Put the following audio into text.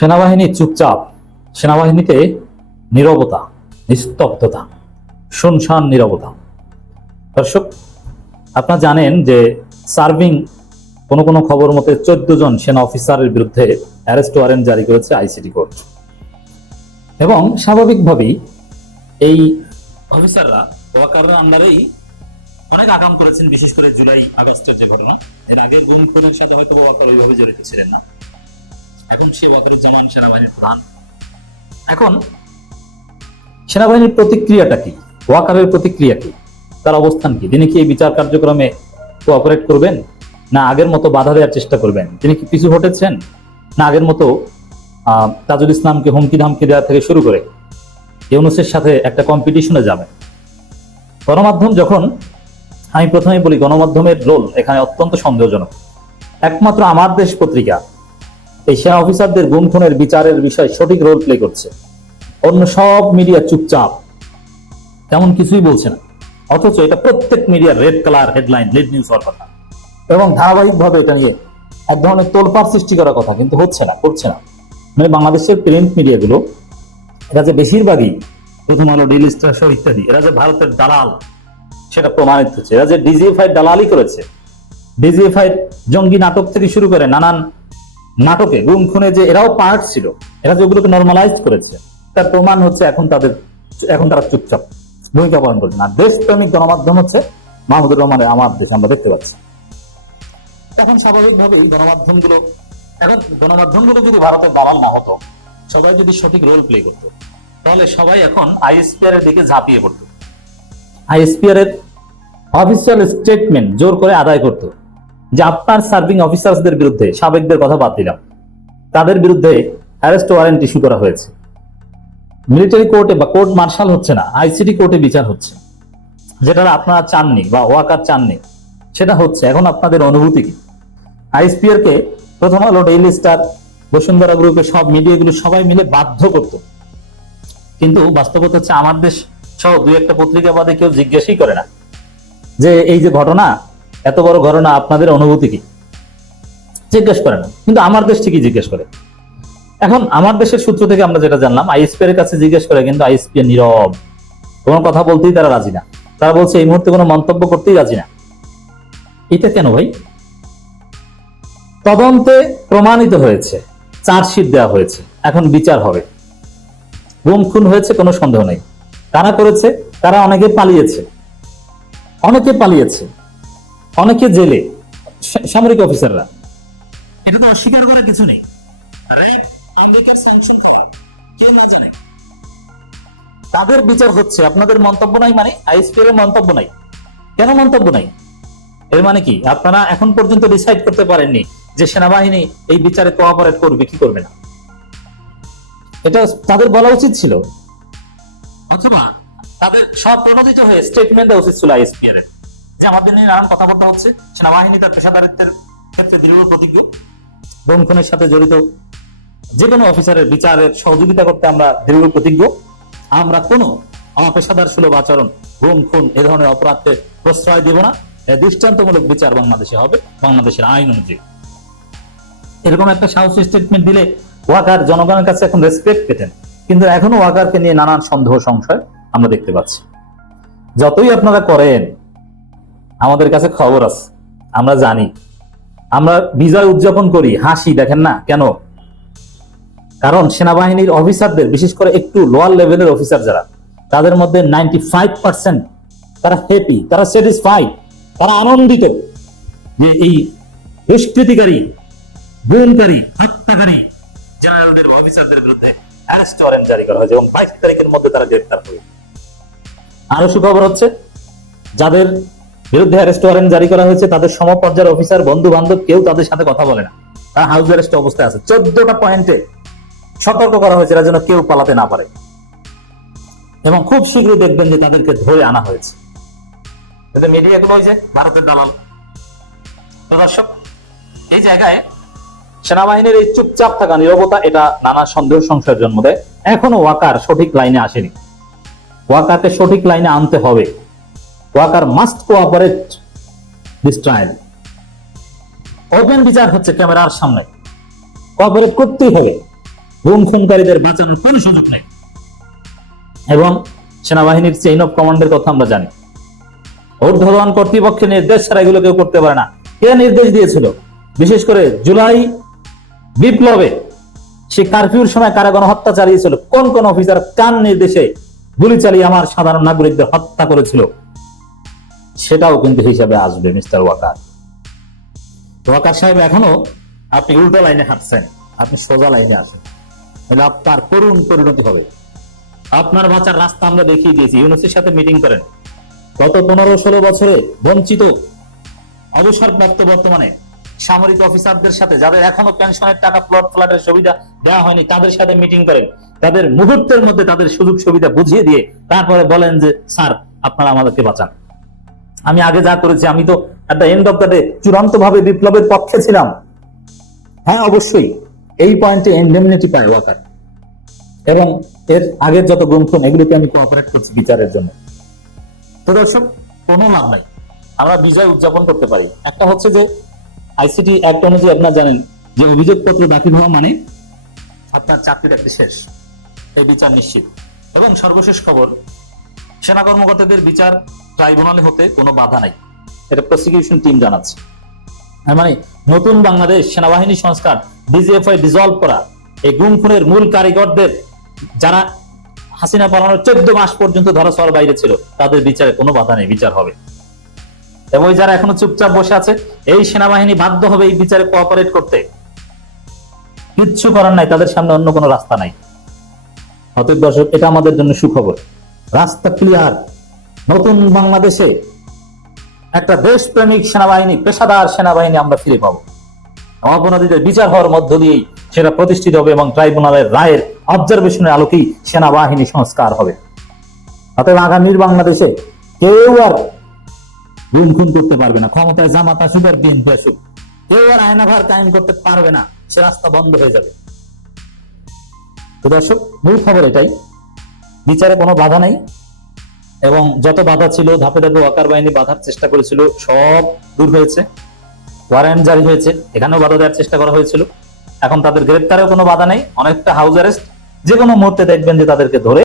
সেনাবাহিনী চুপচাপ, সেনাবাহিনীতে নীরবতা, নিস্তব্ধতা, শুনশান নীরবতা। দর্শক, আপনারা জানেন যে সার্ভিং কোনো কোনো খবর মতে চোদ্দ জন সেনা অফিসারের বিরুদ্ধে অ্যারেস্ট ওয়ারেন্ট জারি করেছে আইসিটি কোর্ট। এবং স্বাভাবিকভাবেই এই অফিসাররা ওয়াকারের আন্ডারেই অনেক আগাম করেছেন, বিশেষ করে জুলাই আগস্টের যে ঘটনা। এর আগে গুম গুমখুরের সাথে হয়তো ওয়াকার ওইভাবে জড়িত ছিলেন না। এখন সে ওয়াকারুজ্জামান সেনাবাহিনীর প্রধান। এখন সেনাবাহিনীর প্রতিক্রিয়াটা কি? ওয়াকারের প্রতিক্রিয়া কি? তার অবস্থান কি? তিনি কি এই বিচার কার্যক্রমে কোঅপারেট করবেন? না আগের মতো বাধা দেওয়ার চেষ্টা করবেন? তিনি কি পিছু হটেছেন? না আগের মতো তাজুল ইসলামকে হুমকি ধামকি দেওয়া থেকে শুরু করে ইউনুসের সাথে একটা কম্পিটিশনে যাবে। গণমাধ্যম যখন, আমি প্রথমেই বলি গণমাধ্যমের রোল এখানে অত্যন্ত সন্দেহজনক। একমাত্র আমার দেশ পত্রিকা এই সেনা অফিসারদের গুম খুনের বিচারের বিষয়ে সঠিক রোল প্লে করছে। অন্য সব মিডিয়া চুপচাপ। তেমন কিছুই বলছে না। অথচ এটা প্রত্যেক মিডিয়ার red colour headline lead news হওয়ার কথা। এবং ধারাবাহিকভাবে এটা নিয়ে এক ধরনের তোলপাড় সৃষ্টি করার কথা কিন্তু হচ্ছে না, করছে না। মানে বাংলাদেশের প্রিন্ট মিডিয়াগুলো এরা যে বেশিরভাগই প্রথম আলো সহ ইত্যাদি, এরা যে ভারতের দালাল, সেটা প্রমাণিত হচ্ছে। এরা যে ডিজিএফআই দালালি করেছে ডিজিএফআই জঙ্গি নাটক থেকে শুরু করে নানান নাটকে গুম খুনে যে এরাও পার্ট ছিল এরা যে ওগুলোকে নর্মালাইজ করেছে তার প্রমাণ হচ্ছে এখন তাদের এখন তারা চুপচাপ ভূমিকা পালন করছে। না দেশপ্রেমিক গণমাধ্যম হচ্ছে মাহমুদুর রহমানের আমার দেশ আমরা দেখতে পাচ্ছি। এখন স্বাভাবিকভাবেই গণমাধ্যমগুলো এখন গণমাধ্যমগুলো যদি ভারতের দালাল না হতো সবাই যদি সঠিক রোল প্লে করতো তাহলে সবাই এখন আইএসপিআর এর দিকে ঝাঁপিয়ে পড়তো। আইএসপিআর এর অফিসিয়াল স্টেটমেন্ট জোর করে আদায় করতো। যে আপনার সার্ভিং অফিসারদের বিরুদ্ধে সাবেকদের কথা বাদ দিলাম। তাদের বিরুদ্ধে অ্যারেস্ট ওয়ারেন্ট ইস্যু করা হয়েছে। মিলিটারি কোর্টে বা কোর্ট মার্শাল হচ্ছে না আইসিটি কোর্টে বিচার হচ্ছে। যেটা আপনারা চাননি বা ওয়াকার চাননি, সেটা হচ্ছে এখন আপনাদের অনুভূতি কি? আইএসপিআর কে প্রথম আলো ডেইলি স্টার বসুন্ধরা গ্রুপের সব মিডিয়াগুলো সবাই মিলে বাধ্য করত। কিন্তু বাস্তবতা হচ্ছে, আমার দেশ সহ দুই একটা পত্রিকা বাদে কেউ জিজ্ঞাসাই করে না। যে এই যে ঘটনা এত বড় ঘটনা আপনাদের অনুভূতি কি? জিজ্ঞেস করে না। কিন্তু আমার দেশ ঠিকই জিজ্ঞেস করে। এখন আমার দেশের সূত্র থেকে আমরা যেটা জানলাম আইএসপি এর কাছে জিজ্ঞেস করে কিন্তু আইএসপি নীরব। কোনো কথা বলতেই তারা রাজি না। তারা বলছে, এই মুহূর্তে কোনো মন্তব্য করতেই রাজি না। এটা কেন ভাই? তদন্তে প্রমাণিত হয়েছে, চার্জশিট দেওয়া হয়েছে। এখন বিচার হবে। গুম খুন হয়েছে কোনো সন্দেহ নেই। কারা করেছে? তারা অনেকে পালিয়েছে। অনেকে পালিয়েছে। অনেকে জেলে সামরিক অফিসাররা। এটা তো অস্বীকার করার কিছু নেই। র্যাব আমেরিকার স্যাংশন খাওয়া কেউ না জানে। তাদের বিচার হচ্ছে আপনাদের মন্তব্য নাই মানে আইএসপি এর মন্তব্য নাই। কেন মন্তব্য নাই? এর মানে কি? আপনারা এখন পর্যন্ত ডিসাইড করতে পারেননি যে সেনাবাহিনী এই বিচারে কোঅপারেট করবে কি করবে না। এটা তাদের বলা উচিত ছিল। অথবা তাদের সব প্রণোদিত হয়ে স্টেটমেন্ট দেওয়া উচিত ছিল আইএসপিআর এর যে আমাদের নিয়ে নানান হচ্ছে, সেনাবাহিনী তার পেশাদারিত্বের ক্ষেত্রে দৃঢ় প্রতিজ্ঞ। সাথে জড়িত যে কোনো অফিসারের বিচারের সহযোগিতা করতে আমরা দৃঢ় প্রতিজ্ঞ। আমরা কোনো অপেশাদার সুলভ আচরণ, গুম, খুন এ ধরনের অপরাধকে প্রশ্রয় না। দৃষ্টান্তমূলক বিচার বাংলাদেশে হবে, বাংলাদেশের আইন অনুযায়ী। এরকম একটা সাহসী স্টেটমেন্ট দিলে ওয়াকার জনগণের কাছে এখন রেসপেক্ট পেতেন। কিন্তু এখনও ওয়াকারকে নিয়ে নানান সন্দেহ, সংশয় আমরা দেখতে পাচ্ছি। যতই আপনারা করেন আমাদের কাছে খবর আছে, আমরা জানি। আমরা বিজয় উদযাপন করি, হাসি, দেখেন না, কেন? কারণ সেনাবাহিনীর অফিসারদের, বিশেষ করে একটু লোয়ার লেভেলের অফিসার যারা, তাদের মধ্যে নাইনটি ফাইভ পার্সেন্ট তারা হ্যাপি তারা স্যাটিসফাইড তারা আনন্দিত যে এই দুষ্কৃতিকারী, গুণকারী, হত্যাকারী জেনারেলদের অফিসারদের বিরুদ্ধে অ্যারেস্ট ওয়ারেন্ট জারি করা হয়েছে এবং বাইশ তারিখের মধ্যে তারা হবে আরও সুখবর হচ্ছে, যাদের বিরুদ্ধে অ্যারেস্ট ওয়ারেন্ট জারি করা হয়েছে, তাদের সমপর্যায়ের অফিসার বন্ধু বান্ধব কেউ তাদের সাথে কথা বলে না। তারা হাউস অ্যারেস্ট অবস্থায় আছে। চোদ্দটা পয়েন্টে সতর্ক করা হয়েছে এরা যেন কেউ পালাতে না পারে। এবং খুব শীঘ্রই দেখবেন যে তাদেরকে ধরে আনা হয়েছে। মিডিয়াগুলো হয়েছে ভারতের দালাল। দর্শক, এই জায়গায় সেনাবাহিনীর এই চুপচাপ থাকা নিরবতা, এটা নানা সন্দেহ সংশয়ের জন্ম দেয়। এখনও ওয়াকার সঠিক লাইনে আসেনি। ওয়াকারকে সঠিক লাইনে আনতে হবে। Walker must cooperate this trial open বিচার হচ্ছে ক্যামেরার সামনে। কোঅপারেট করতেই হবে গুম খুনকারীদের বাঁচানোর কোনো সুযোগ নেই। এবং সেনাবাহিনীর চেইন অফ কমান্ডের কথা আমরা জানি। ঊর্ধ্বতন কর্তৃপক্ষের নির্দেশ ছাড়া এগুলো কেউ করতে পারে না। কে নির্দেশ দিয়েছিল? বিশেষ করে জুলাই বিপ্লবে সে কারফিউর সময় কারা গণহত্যা চালিয়েছিল? কোন কোন অফিসার কান নির্দেশে গুলি চালিয়ে আমার সাধারণ নাগরিকদের হত্যা করেছিল? সেটাও কিন্তু হিসাবে আসবে, মিস্টার ওয়াকার। ওয়াকার সাহেব এখনও আপনি উল্টো লাইনে হাঁটছেন, আপনি সোজা লাইনে আছেন। তাহলে আপনার করুণ পরিণতি হবে। আপনার বাঁচার রাস্তা আমরা দেখিয়ে দিয়েছি, ইউনুসের সাথে মিটিং করেন। গত পনেরো ষোলো বছরে বঞ্চিত অবসরপ্রাপ্ত বর্তমানে সামরিক অফিসারদের সাথে, যাদের এখনও পেনশনের টাকা প্লট ফ্ল্যাটের সুবিধা দেওয়া হয়নি, তাদের সাথে মিটিং করেন। তাদের মুহূর্তের মধ্যে তাদের সুযোগ সুবিধা বুঝিয়ে দিয়ে তারপরে বলেন যে, স্যার, আপনারা আমাদেরকে বাঁচান। আমি আগে যা করেছি, আমি তো the end of the day চূড়ান্ত ভাবে বিপ্লবের পক্ষে ছিলাম। হ্যাঁ অবশ্যই। এই পয়েন্টে ইন্ডেমনিটি পায় ওয়াকার। এবং এর আগের যত গ্রন্থ, এগুলোকে আমি কোঅপারেট করছি বিচারের জন্য। তো দর্শক, কোনো লাভ নাই। আমরা বিজয় উদযাপন করতে পারি। একটা হচ্ছে যে আইসিটি অ্যাক্ট অনুযায়ী আপনারা জানেন যে অভিযোগপত্র দাখিল হওয়া মানে আপনার চাকরির একটি শেষ। এই বিচার নিশ্চিত। এবং সর্বশেষ খবর, সেনা কর্মকর্তাদের বিচার ট্রাইব্যুনালে হতে কোনো বাধা নাই। এটা প্রসিকিউশন টিম জানাচ্ছে। তার মানে নতুন বাংলাদেশ সেনাবাহিনী সংস্কার ডিজিএফআই ডিজলভ করা এই গুম খুনের মূল কারিগরদের যারা হাসিনা পালানোর চোদ্দ মাস পর্যন্ত ধরা ছোঁয়ার বাইরে ছিল তাদের বিচারে কোনো বাধা নেই বিচার হবে। এবং যারা এখনও চুপচাপ বসে আছে এই সেনাবাহিনী বাধ্য হবে এই বিচারে কোঅপারেট করতে। কিচ্ছু করার নাই তাদের সামনে অন্য কোনো রাস্তা নাই। অতএব দর্শক এটা আমাদের জন্য সুখবর। রাস্তা ক্লিয়ার নতুন বাংলাদেশে একটা দেশপ্রেমিক সেনাবাহিনী, পেশাদার সেনাবাহিনী আমরা ফিরে পাবো। অপরাধীদের বিচার হওয়ার মধ্য দিয়েই সেটা প্রতিষ্ঠিত হবে এবং ট্রাইব্যুনালের রায়ের অবজারভেশনের আলোকেই সেনাবাহিনী সংস্কার হবে। অতএব আগামীর বাংলাদেশে কেউ আর গুম খুন করতে পারবে না। ক্ষমতায় জামাত আসুক আর বিএনপি আসুক, কেউ আর আয়নাঘর কায়েম করতে পারবে না, সে রাস্তা বন্ধ হয়ে যাবে। তো দর্শক, মূল খবর এটাই। বিচারে কোনো বাধা নাই। এবং যত বাধা ছিল, ধাপে ধাপে ওয়াকার বাহিনী বাধার চেষ্টা করেছিল, সব দূর হয়েছে। ওয়ারেন্ট জারি হয়েছে, এখানেও বাধা দেওয়ার চেষ্টা করা হয়েছিল। এখন তাদের গ্রেপ্তারেও কোনো বাধা নেই, অনেকটা হাউস অ্যারেস্ট যে কোনো মুহূর্তে দেখবেন যে তাদেরকে ধরে